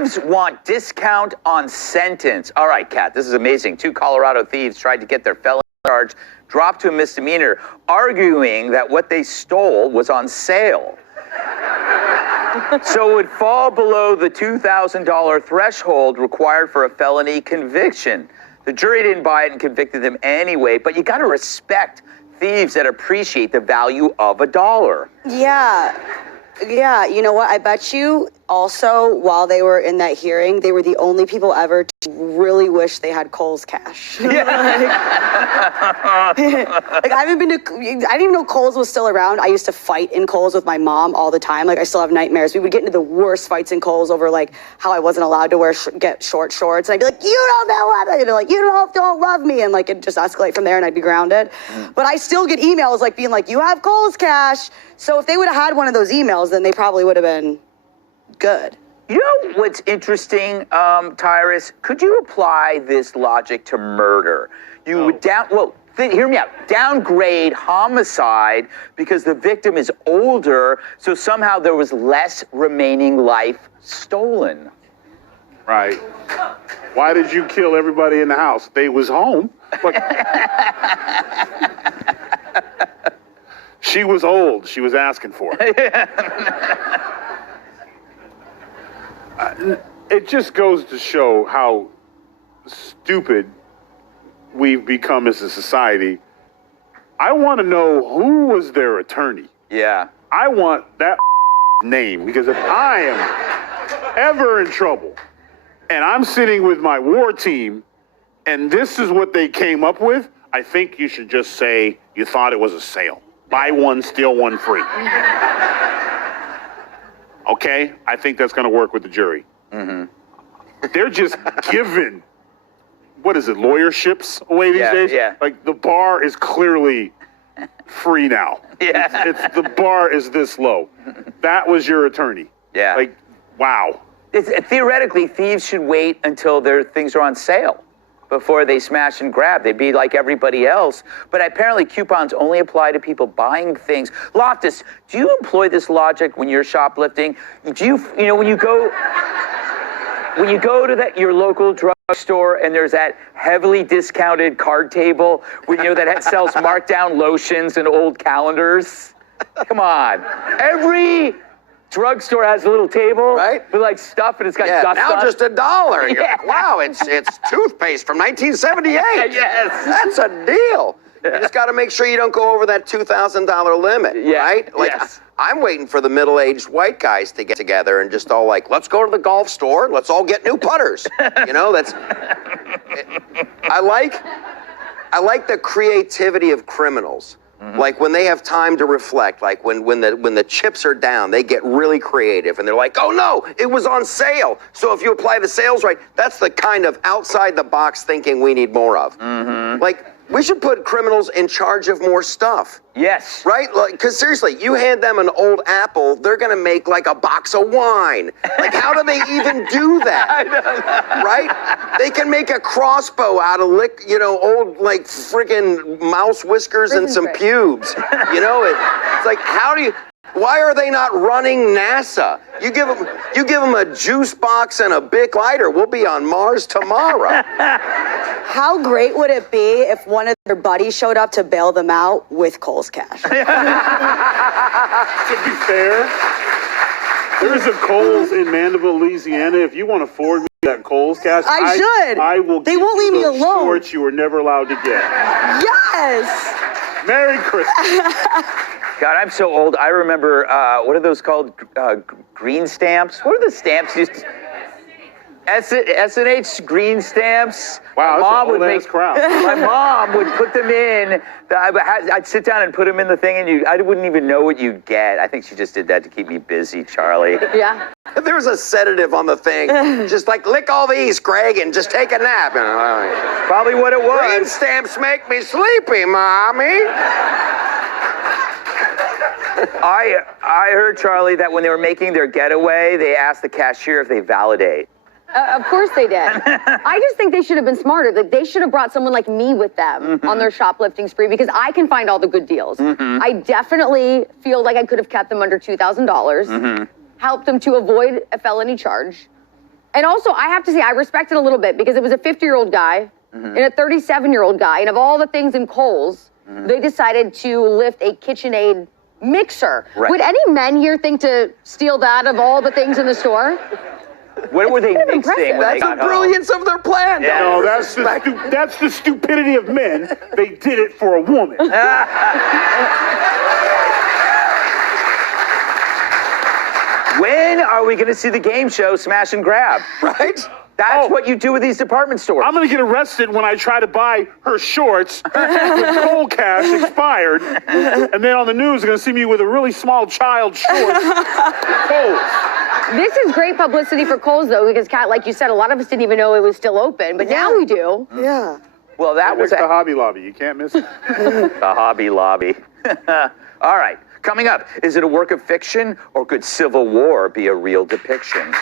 Thieves want discount on sentence. All right, Kat, this is amazing. 2 Colorado thieves tried to get their felony charge dropped to a misdemeanor, arguing that what they stole was on sale. So it would fall below the $2,000 threshold required for a felony conviction. The jury didn't buy it and convicted them anyway, but you got to respect thieves that appreciate the value of $1. Yeah, you know what? I bet you also, while they were in that hearing, they were the only people ever to really wish they had Kohl's cash. Yeah. Like, I didn't even know Kohl's was still around. I used to fight in Kohl's with my mom all the time. Like, I still have nightmares. We would get into the worst fights in Kohl's over, like, how I wasn't allowed to get short shorts. And I'd be like, you don't know what, you know, like, you don't love me. And, like, it'd just escalate from there and I'd be grounded. But I still get emails, like, being like, you have Kohl's cash. So if they would have had one of those emails, then they probably would have been good. You know what's interesting, Tyrus? Could you apply this logic to murder? You would hear me out. Downgrade homicide because the victim is older, so somehow there was less remaining life stolen. Right. Why did you kill everybody in the house? They was home. She was old. She was asking for it. It just goes to show how stupid we've become as a society. I want to know who was their attorney. Yeah. I want that name, because if I am ever in trouble and I'm sitting with my war team and this is what they came up with, I think you should just say you thought it was a sale. Buy one, steal one free. Okay? I think that's going to work with the jury. Mm-hmm. They're just giving, what is it, lawyerships away these days? Yeah. Like, the bar is clearly free now. Yeah. It's the bar is this low. That was your attorney. Yeah. Like, wow. Theoretically, thieves should wait until their things are on sale before they smash and grab. They'd be like everybody else. But apparently coupons only apply to people buying things. Loftus, do you employ this logic when you're shoplifting? Do you know, when you go to your local drugstore and there's that heavily discounted card table, that sells markdown lotions and old calendars? Come on. Every drugstore has a little table, right, with like stuff, and it's got dust now on. Just $1. You're like, wow, it's toothpaste from 1978. Yes, that's a deal. You just got to make sure you don't go over that $2,000 limit, right? Like, yes. I'm waiting for the middle-aged white guys to get together and just all like, let's go to the golf store, let's all get new putters. I like the creativity of criminals. Mm-hmm. Like when they have time to reflect, like when the chips are down, they get really creative and they're like, oh no, it was on sale. So if you apply the sales right, that's the kind of outside the box thinking we need more of. Mm-hmm. Like, we should put criminals in charge of more stuff. Yes. Right? Like, because seriously, you hand them an old apple, they're going to make like a box of wine. Like, how do they even do that? I don't know. Right? They can make a crossbow out of old like friggin' mouse whiskers and some pubes. It's like, why are they not running NASA? You give them a juice box and a Bic lighter, we'll be on Mars tomorrow. How great would it be if one of their buddies showed up to bail them out with Kohl's cash? To be fair, there's a Kohl's in Mandeville, Louisiana. If you want to forward me that Kohl's cash, I will. They won't leave me alone. Shorts you were never allowed to get. Yes. Merry Christmas. God, I'm so old. I remember, what are those called? Green stamps? What are the stamps used to... S&H green stamps. Wow, my mom would put them in. I'd sit down and put them in the thing, and I wouldn't even know what you'd get. I think she just did that to keep me busy, Charlie. Yeah. If there was a sedative on the thing, just like, lick all these, Greg, and just take a nap. Probably what it was. Green stamps make me sleepy, Mommy. I heard, Charlie, that when they were making their getaway, they asked the cashier if they validate. Of course they did. I just think they should have been smarter. Like, they should have brought someone like me with them on their shoplifting spree, because I can find all the good deals. I definitely feel like I could have kept them under $2,000, helped them to avoid a felony charge. And also, I have to say, I respect it a little bit because it was a 50-year-old guy and a 37-year-old guy, and of all the things in Kohl's, they decided to lift a KitchenAid mixer. Right. Would any men here think to steal that of all the things in the store? What were they kind of mixing impressive. when they That's got the home? brilliance of their plan. Yeah. No, that's the stupidity of men. They did it for a woman. When are we going to see the game show Smash and Grab? Right? That's what you do with these department stores. I'm gonna get arrested when I try to buy her shorts with Kohl cash expired, and then on the news they're gonna see me with a really small child short. Kohl's. This is great publicity for Kohl's, though, because, Kat, like you said, a lot of us didn't even know it was still open, but now we do. Yeah. Well, that was Next to Hobby Lobby, you can't miss it. the Hobby Lobby. All right, coming up, is it a work of fiction or could Civil War be a real depiction?